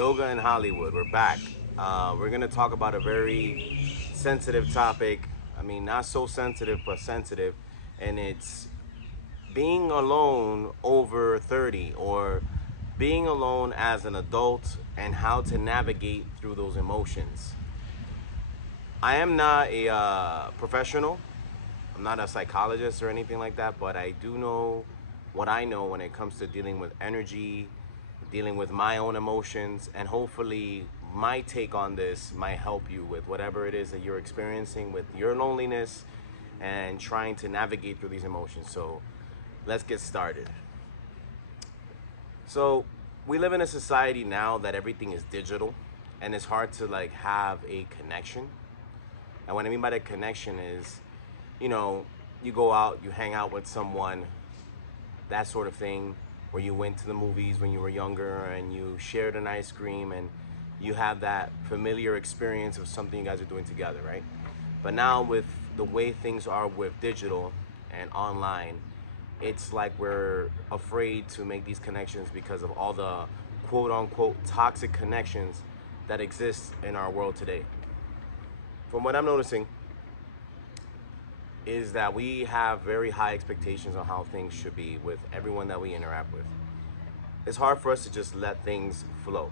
Yoga in Hollywood. We're back. We're going to talk about a very sensitive topic. I mean, not so sensitive, but sensitive. And it's being alone over 30 or being alone as an adult and how to navigate through those emotions. I am not a professional. I'm not a psychologist or anything like that, but I do know what I know when it comes to dealing with energy, dealing with my own emotions, and hopefully my take on this might help you with whatever it is that you're experiencing with your loneliness and trying to navigate through these emotions. So let's get started. So we live in a society now that everything is digital and it's hard to like have a connection. And what I mean by that connection is, you go out, you hang out with someone, that sort of thing, where you went to the movies when you were younger and you shared an ice cream and you have that familiar experience of something you guys are doing together, right? But now with the way things are with digital and online, it's like we're afraid to make these connections because of all the quote unquote toxic connections that exist in our world today. From what I'm noticing is that we have very high expectations on how things should be with everyone that we interact with. It's hard for us to just let things flow.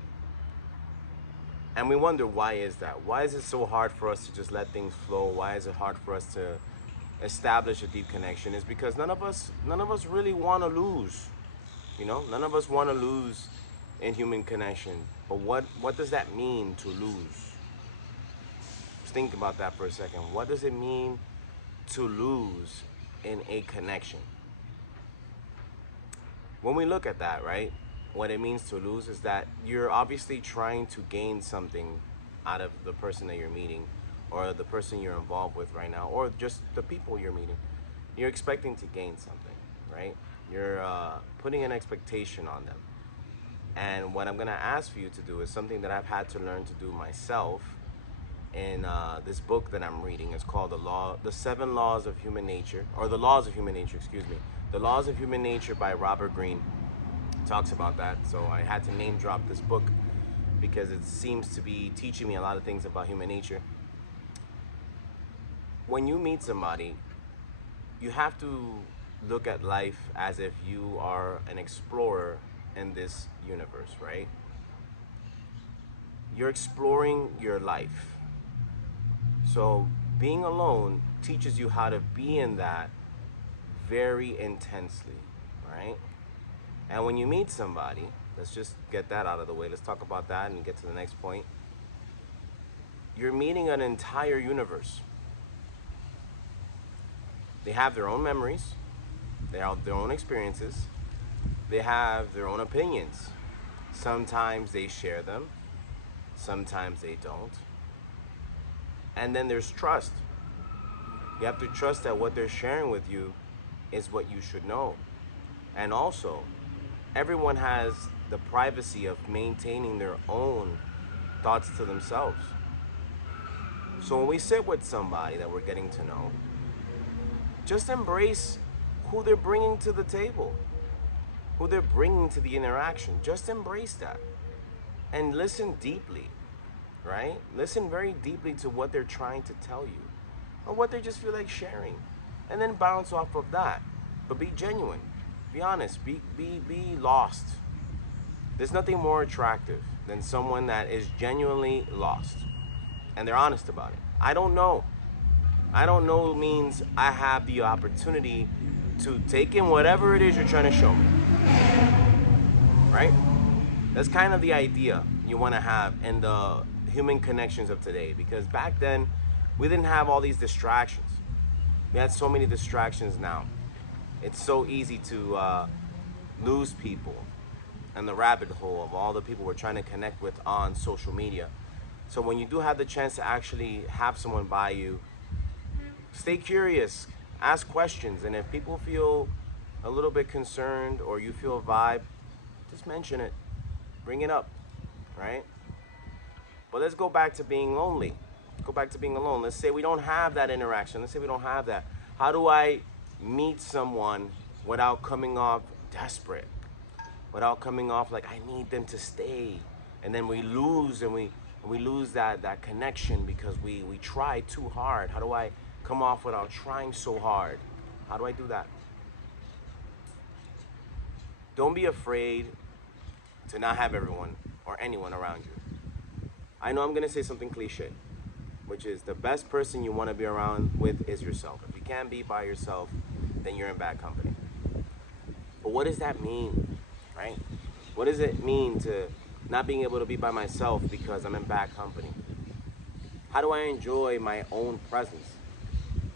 And we wonder, why is that? Why is it so hard for us to just let things flow? Why is it hard for us to establish a deep connection? Is because none of us really want to lose. None of us want to lose in human connection. But what does that mean, to lose? Just think about that for a second. What does it mean to lose in a connection? When we look at that, right, what it means to lose is that you're obviously trying to gain something out of the person that you're meeting or the person you're involved with right now or just the people you're meeting. You're expecting to gain something, right? You're putting an expectation on them. And what I'm going to ask for you to do is something that I've had to learn to do myself in this book that I'm reading. It's called The 7 Laws of Human Nature, or The Laws of Human Nature, excuse me. The Laws of Human Nature by Robert Greene talks about that. So I had to name drop this book because it seems to be teaching me a lot of things about human nature. When you meet somebody, you have to look at life as if you are an explorer in this universe, right? You're exploring your life. So being alone teaches you how to be in that very intensely, right? And when you meet somebody, let's just get that out of the way. Let's talk about that and get to the next point. You're meeting an entire universe. They have their own memories. They have their own experiences. They have their own opinions. Sometimes they share them. Sometimes they don't. And then there's trust. You have to trust that what they're sharing with you is what you should know. And also, everyone has the privacy of maintaining their own thoughts to themselves. So when we sit with somebody that we're getting to know, just embrace who they're bringing to the table, who they're bringing to the interaction. Just embrace that and listen deeply. Right? Listen very deeply to what they're trying to tell you or what they just feel like sharing, and then bounce off of that. But be genuine, be honest, be lost. There's nothing more attractive than someone that is genuinely lost and they're honest about it. I don't know means I have the opportunity to take in whatever it is you're trying to show me, right? That's kind of the idea you want to have in the human connections of today, because back then we didn't have all these distractions. We had so many distractions now. It's so easy to lose people in the rabbit hole of all the people we're trying to connect with on social media. So when you do have the chance to actually have someone by you, stay curious, ask questions, and if people feel a little bit concerned or you feel a vibe, just mention it, bring it up, right? But let's go back to being lonely. Go back to being alone. Let's say we don't have that interaction. Let's say we don't have that. How do I meet someone without coming off desperate? Without coming off like I need them to stay? And then we lose, and we lose that connection because we try too hard. How do I come off without trying so hard? How do I do that? Don't be afraid to not have everyone or anyone around you. I know I'm gonna say something cliche, which is the best person you want to be around with is yourself. If you can't be by yourself, then you're in bad company. But what does that mean, right? What does it mean to not being able to be by myself because I'm in bad company? How do I enjoy my own presence?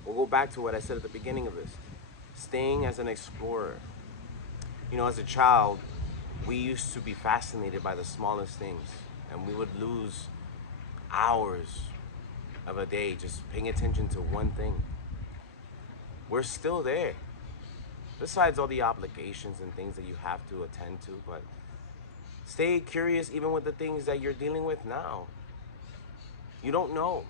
We'll go back to what I said at the beginning of this. Staying as an explorer. You know, as a child, we used to be fascinated by the smallest things, and we would lose hours of a day just paying attention to one thing. We're still there, besides all the obligations and things that you have to attend to, but stay curious even with the things that you're dealing with now. You don't know.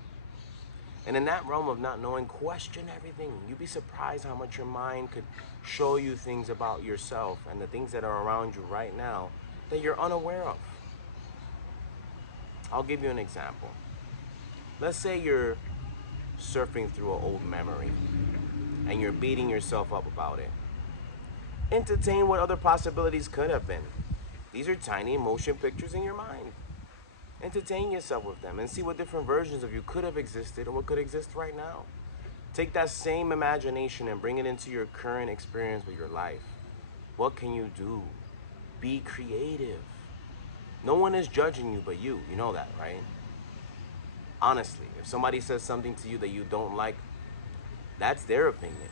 And in that realm of not knowing, question everything. You'd be surprised how much your mind could show you things about yourself and the things that are around you right now that you're unaware of. I'll give you an example. Let's say you're surfing through an old memory and you're beating yourself up about it. Entertain what other possibilities could have been. These are tiny motion pictures in your mind. Entertain yourself with them and see what different versions of you could have existed or what could exist right now. Take that same imagination and bring it into your current experience with your life. What can you do? Be creative. No one is judging you but you. You know that, right? Honestly, if somebody says something to you that you don't like, that's their opinion.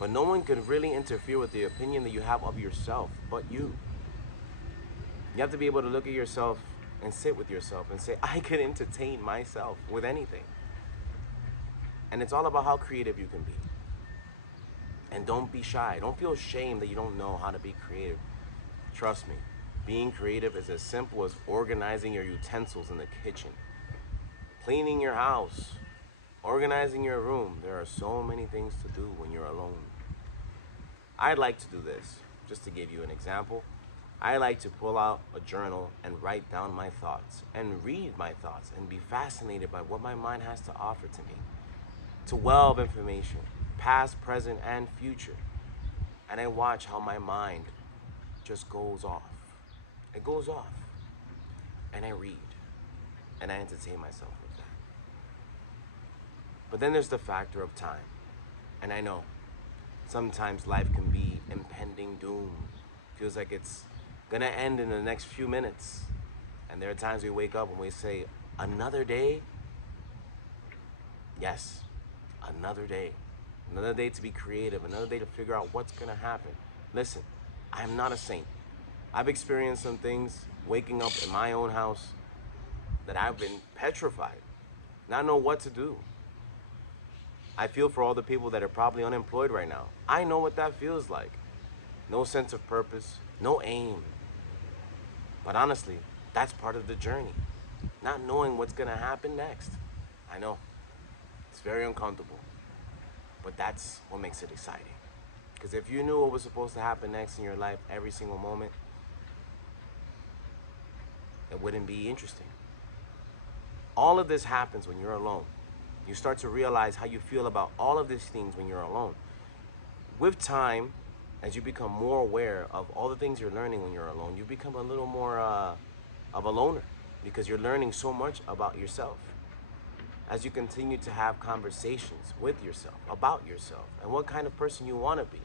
But no one can really interfere with the opinion that you have of yourself but you. You have to be able to look at yourself and sit with yourself and say, I can entertain myself with anything. And it's all about how creative you can be. And don't be shy. Don't feel ashamed that you don't know how to be creative. Trust me, being creative is as simple as organizing your utensils in the kitchen, cleaning your house, organizing your room. There are so many things to do when you're alone. I'd like to do this, just to give you an example. I like to pull out a journal and write down my thoughts and read my thoughts and be fascinated by what my mind has to offer to me. It's a well of information, past, present, and future. And I watch how my mind just goes off. It goes off. And I read. And I entertain myself with that. But then there's the factor of time. And I know sometimes life can be impending doom. Feels like it's gonna end in the next few minutes. And there are times we wake up and we say, another day? Yes, another day. Another day to be creative, another day to figure out what's gonna happen. Listen, I'm not a saint. I've experienced some things waking up in my own house that I've been petrified, not know what to do. I feel for all the people that are probably unemployed right now. I know what that feels like. No sense of purpose, no aim. But honestly, that's part of the journey. Not knowing what's gonna happen next. I know, it's very uncomfortable, but that's what makes it exciting. Because if you knew what was supposed to happen next in your life every single moment, it wouldn't be interesting. All of this happens when you're alone. You start to realize how you feel about all of these things when you're alone. With time, as you become more aware of all the things you're learning when you're alone, you become a little more of a loner because you're learning so much about yourself. As you continue to have conversations with yourself, about yourself, and what kind of person you want to be,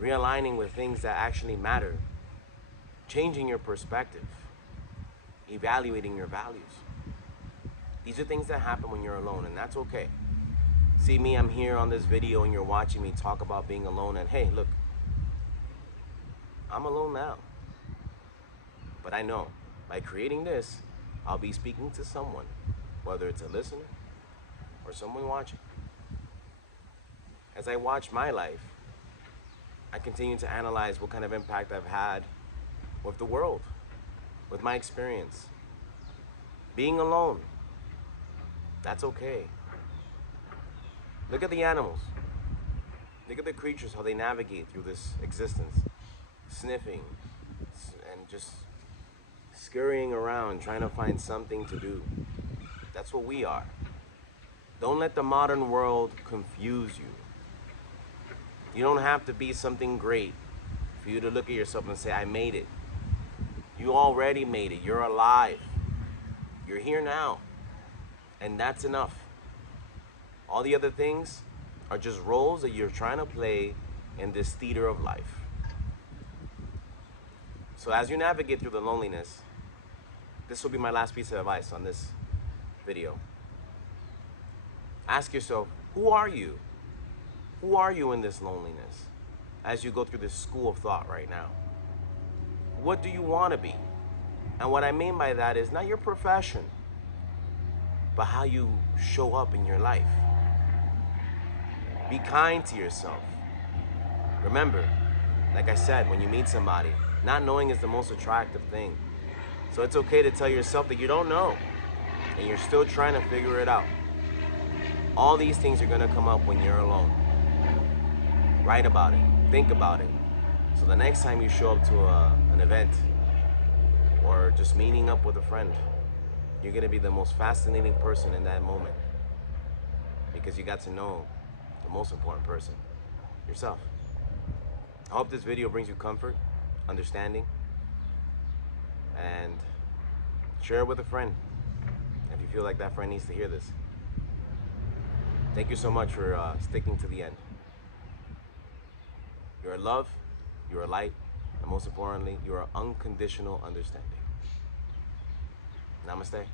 realigning with things that actually matter, changing your perspective, evaluating your values. These are things that happen when you're alone, and that's okay. See me, I'm here on this video and you're watching me talk about being alone, and hey, look, I'm alone now. But I know, by creating this, I'll be speaking to someone, whether it's a listener or someone watching. As I watch my life, I continue to analyze what kind of impact I've had with the world, with my experience. Being alone, that's okay. Look at the animals. Look at the creatures, how they navigate through this existence. Sniffing and just scurrying around trying to find something to do. That's what we are. Don't let the modern world confuse you. You don't have to be something great for you to look at yourself and say, I made it. You already made it. You're alive. You're here now. And that's enough. All the other things are just roles that you're trying to play in this theater of life. So as you navigate through the loneliness, this will be my last piece of advice on this video. Ask yourself, who are you? Who are you in this loneliness as you go through this school of thought right now? What do you want to be? And what I mean by that is not your profession, but how you show up in your life. Be kind to yourself. Remember, like I said, when you meet somebody, not knowing is the most attractive thing. So it's okay to tell yourself that you don't know and you're still trying to figure it out. All these things are gonna come up when you're alone. Write about it, think about it. So the next time you show up to an event or just meeting up with a friend, you're gonna be the most fascinating person in that moment because you got to know the most important person, yourself. I hope this video brings you comfort, understanding, and share it with a friend if you feel like that friend needs to hear this. Thank you so much for sticking to the end. You're love, you're light, and most importantly, you are unconditional understanding. Namaste.